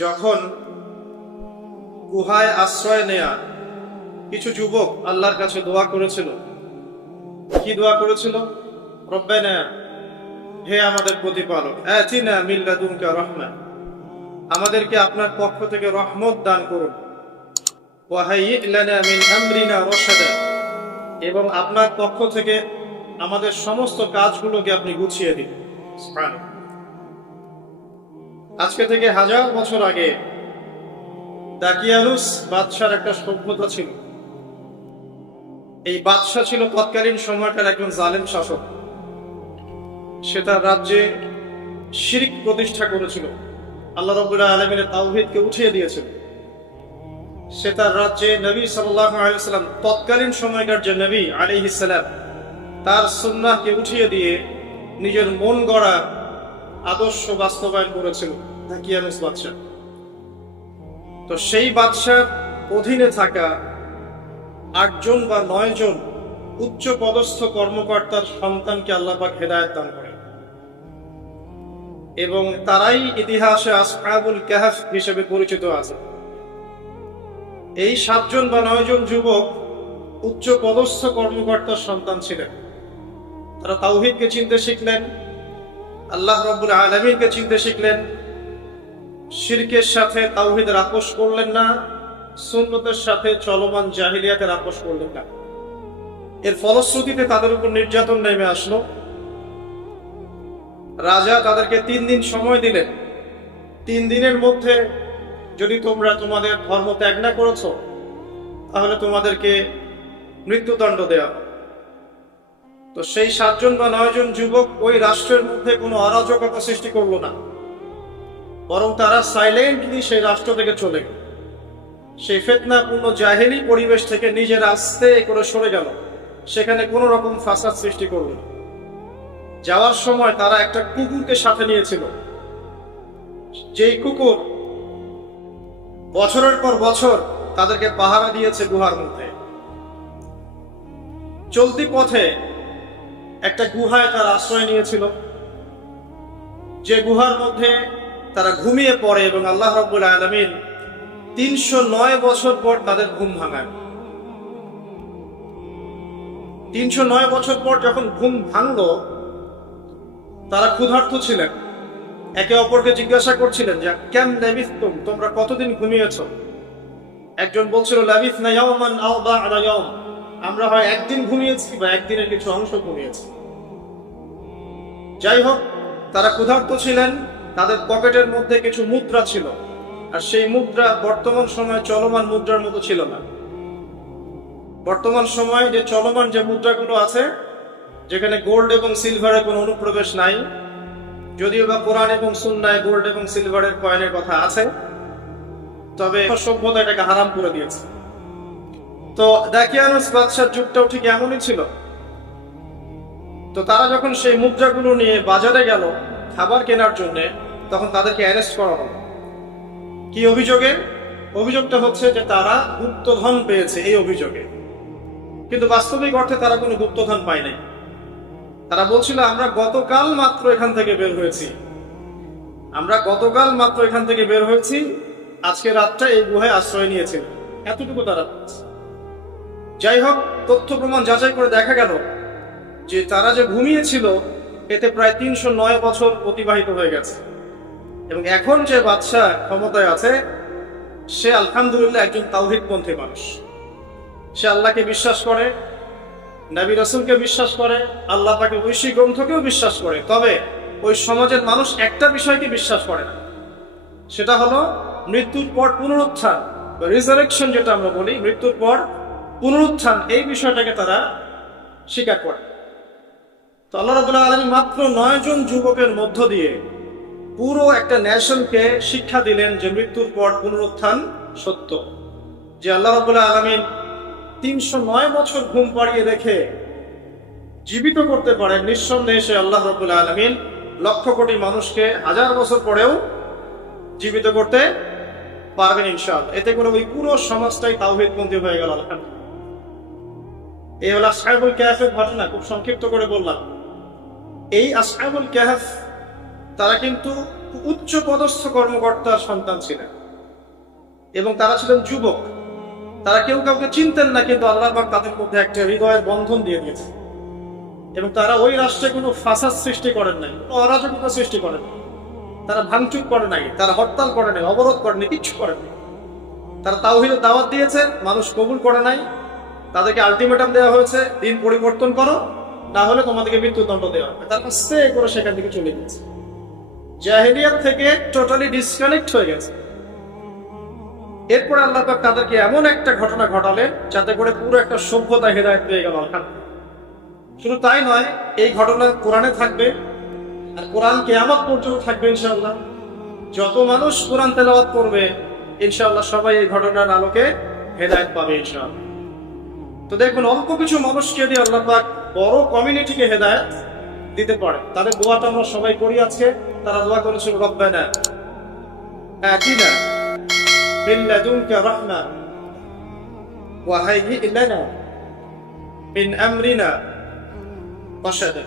যখন গুহায় আশ্রয় নেয়া কিছু যুবক আল্লাহর কাছে দোয়া করেছিল, কি দোয়া করেছিল? রব্বানা, হে আমাদের প্রতিপালক, আতিনা মিন লাদুনকা রাহমা, আমাদেরকে আপনার পক্ষ থেকে রহমত দান করুন, ওয়া হাইয়্যি লানা মিন আমরিনা রাশাদা, এবং আপনার পক্ষ থেকে আমাদের সমস্ত কাজগুলোকে আপনি গুছিয়ে দিন। সুবহানাল্লাহ। আজকে থেকে 1000 বছর আগে দাকিয়ানুস বাদশার একটা সভ্যতা ছিল। এই বাদশা ছিল তৎকালীন সময়কার একজন জালেম শাসক। সে তার রাজ্যে শিরক প্রতিষ্ঠা করেছিল, আল্লাহ রাব্বুল আলামিনের তাওহীদকে উঠিয়ে দিয়েছিল। সে তার রাজ্যে নবী সাল্লাল্লাহু আলাইহি ওয়াসাল্লাম, তৎকালীন সময়কার যে নবী আলাইহিস সালাম, তার সুন্নাহকে উঠিয়ে দিয়ে নিজের মন গড়া আদর্শ বাস্তবায়ন করেছিল দাকিয়ানুস বাদশা। তো সেই বাদশার অধীনে থাকা 8 জন বা 9 জন উচ্চ পদস্থ কর্মকর্তার সন্তানকে আল্লাহ পাক হেদায়েত দান করেন, এবং তারাই ইতিহাসে আসহাবুল কাহফ হিসেবে পরিচিত আছে। এই 7 জন বা 9 জন যুবক উচ্চ পদস্থ কর্মকর্তার সন্তান ছিলেন। তারা তাওহীদকে চিনতে শিখলেন, আল্লাহ রাব্বুল আলামিনকে চিনতে শিখলেন, শিরকের সাথে তাওহীদের আপোষ করলেন না, সুন্নতের সাথে চলমান জাহিলিয়াতের আপোষ করলেন না। এর ফলশ্রুতিতে তাদের উপর নির্যাতন নেমে আসলো। রাজা তাদেরকে 3 দিন সময় দিলেন। 3 দিনের মধ্যে যদি তোমরা তোমাদের ধর্ম ত্যাগ না করেছো, তাহলে তোমাদেরকে মৃত্যুদণ্ড দেওয়া। তো সেই 7 জন বা 9 জন যুবক ওই রাষ্ট্রের মধ্যে কোনো অরাজকতা সৃষ্টি করলো না, বরং তারা সাইলেন্টলি সেই রাষ্ট্র থেকে চলে গেল। সেই ফিতনাপূর্ণ জাহেলি পরিবেশ থেকে নিজের আস্তে করে সরে গেল, সেখানে কোনো রকম ফাসাদ সৃষ্টি করল না। যাওয়ার সময় তারা একটা কুকুরকে সাথে নিয়েছিল, যেই কুকুর বছরের পর বছর তাদেরকে পাহারা দিয়েছে গুহার মধ্যে। চলতি পথে একটা গুহায় তারা আশ্রয় নিয়েছিল, যে গুহার মধ্যে তারা ঘুমিয়ে পড়ে, এবং আল্লাহ রাব্বুল আলামিন 309 বছর পর তাদের ঘুম ভাঙায়। 309 বছর পর যখন ঘুম ভাঙলো, তারা ক্ষুধার্ত ছিলেন, একে অপরকে জিজ্ঞাসা করছিলেন যে কেম লাবিথতুম, তোমরা কতদিন ঘুমিয়েছ? একজন বলছিল লাবিথনা ইয়াওমান আও বা'দা ইয়াওম, আমরা হয় একদিন ঘুমিয়েছি বা একদিনের কিছু অংশ ঘুমিয়েছি। যাই হোক, তারা ক্ষুধার্ত ছিলেন, তাদের পকেটের মধ্যে কিছু মুদ্রা ছিল, আর সেই মুদ্রা বর্তমান সময়ে চলমান মুদ্রার মতো ছিল না। বর্তমান সময়ে যে চলমান যে মুদ্রাগুলো আছে, যেখানে গোল্ড এবং সিলভারের কোনো অনুপ্রবেশ নাই, যদিও বা কোরআন এবং সুন্নায় গোল্ড এবং সিলভারের কয়েনের কথা আছে, তবে সভ্যতা এটাকে হারাম করে দিয়েছে। তো দাকিয়ানুস বাদশার যুগটাও ঠিক এমনই ছিল। তো তারা যখন সেই মুদ্রাগুলো নিয়ে বাজারে গেল খাবার কেনার জন্য, তখন তাদেরকে অ্যারেস্ট করা হলো। কি অভিযোগে? অভিযোগটা হচ্ছে যে তারা গুপ্তধন পেয়েছে, এই অভিযোগে। কিন্তু বাস্তবিক অর্থে তারা কোনো গুপ্তধন পায় নাই। তারা বলছিল আমরা গতকাল মাত্র এখান থেকে বের হয়েছি, আজকে রাতটা এই গুহায় আশ্রয় নিয়েছে, এতটুকু তারা বলছে। যাই হোক, তথ্য প্রমাণ যাচাই করে দেখা গেল যে তারা যে ঘুমিয়েছিল, এতে প্রায় 309 বছর অতিবাহিত হয়ে গেছে। এবং এখন যে বাদশা ক্ষমতায় আছে, সে আলহামদুলিল্লাহ একজন তাওহীদপন্থী মানুষ। সে আল্লাহকে বিশ্বাস করে, নবী রাসূলকে বিশ্বাস করে, আল্লাহ পাকের ঐশী গ্রন্থকেও বিশ্বাস করে। তবে ওই সমাজের মানুষ একটা বিষয়কে বিশ্বাস করে না, সেটা হলো মৃত্যুর পর পুনরুত্থান বা রিজারেকশন, যেটা আমরা বলি, মৃত্যুর পর পুনরুত্থান, এই বিষয়টাকে তারা স্বীকার করে। তো আল্লাহ রাব্বুল আলামিন মাত্র 9 জন যুবকের মধ্য দিয়ে পুরো একটা নেশনকে শিক্ষা দিলেন যে মৃত্যুর পর পুনরুত্থান সত্য। যে আল্লাহ রাব্বুল আলামিন 309 বছর ঘুম পাড়িয়ে রেখে জীবিত করতে পারেন, নিঃসন্দেহে সে আল্লাহ রাব্বুল আলামিন লক্ষ কোটি মানুষকে 1000 বছর পরেও জীবিত করতে পারবেন ইনশাআল্লাহ। এতে করে ওই পুরো সমাজটাই তাওহীদপন্থী হয়ে গেল আলহামদুলিল্লাহ। এই হলো আসহাবুল কাহফের ঘটনা, খুব সংক্ষিপ্ত করে বললাম। এই আসহাবুল কাহফ তারা কিন্তু উচ্চ পদস্থ কর্মকর্তার সন্তান ছিলেন এবং তারা ছিলেন যুবক। তারা কেউ কাউকে চিনতেন না, কিন্তু আল্লাহ পাক তাদের মধ্যে একটা হৃদয়ের বন্ধন দিয়ে দিয়েছে এবং তারা ওই রাষ্ট্রে কোনো ফাসাদ সৃষ্টি করেন নাই, কোনো অরাজকতা সৃষ্টি করেন নাই, তারা ভাঙচুর করে নাই, তারা হরতাল করে নাই, অবরোধ করে নাই, কিচ্ছু করেন নাই। তারা তাওহীদের দাওয়াত দিয়েছে, মানুষ কবুল করে নাই, তাদেরকে আলটিমেটাম দেওয়া হয়েছে, দিন পরিবর্তন করো, না হলে তোমাদেরকে মৃত্যুদণ্ড দেওয়া হবে। তারপর সে করে সেখান থেকে চলে গেছে, জাহেলিয়াত থেকে টোটালি ডিসকানেক্ট হয়ে গেছে। এরপরে আল্লাহ পাক তাদেরকে এমন একটা ঘটনা ঘটালেন যাতে করে পুরো একটা সভ্যতা হেদায়েত পেয়ে গেল। শুধু তাই নয়, এই ঘটনা কোরআনে থাকবে আর কোরআন কিয়ামত পর্যন্ত থাকবে ইনশাআল্লাহ। যত মানুষ কোরআন তেলাওয়াত করবে ইনশাআল্লাহ সবাই এই ঘটনার আলোকে হেদায়েত পাবে ইনশাআল্লাহ। তো দেখুন, অল্প কিছু মানুষকে দিয়ে আল্লাহ পাক বড় কমিউনিটিকে হেদায়েত দিতে পারে। তাদের দোয়াটা আমরা সবাই করি আজকে। তারা দোয়া করেছিল, রব্বানা আতিনা মিন লাদুনকা রাহমা ওয়া হাইয়্যি লানা মিন আমরিনা রাশাদা।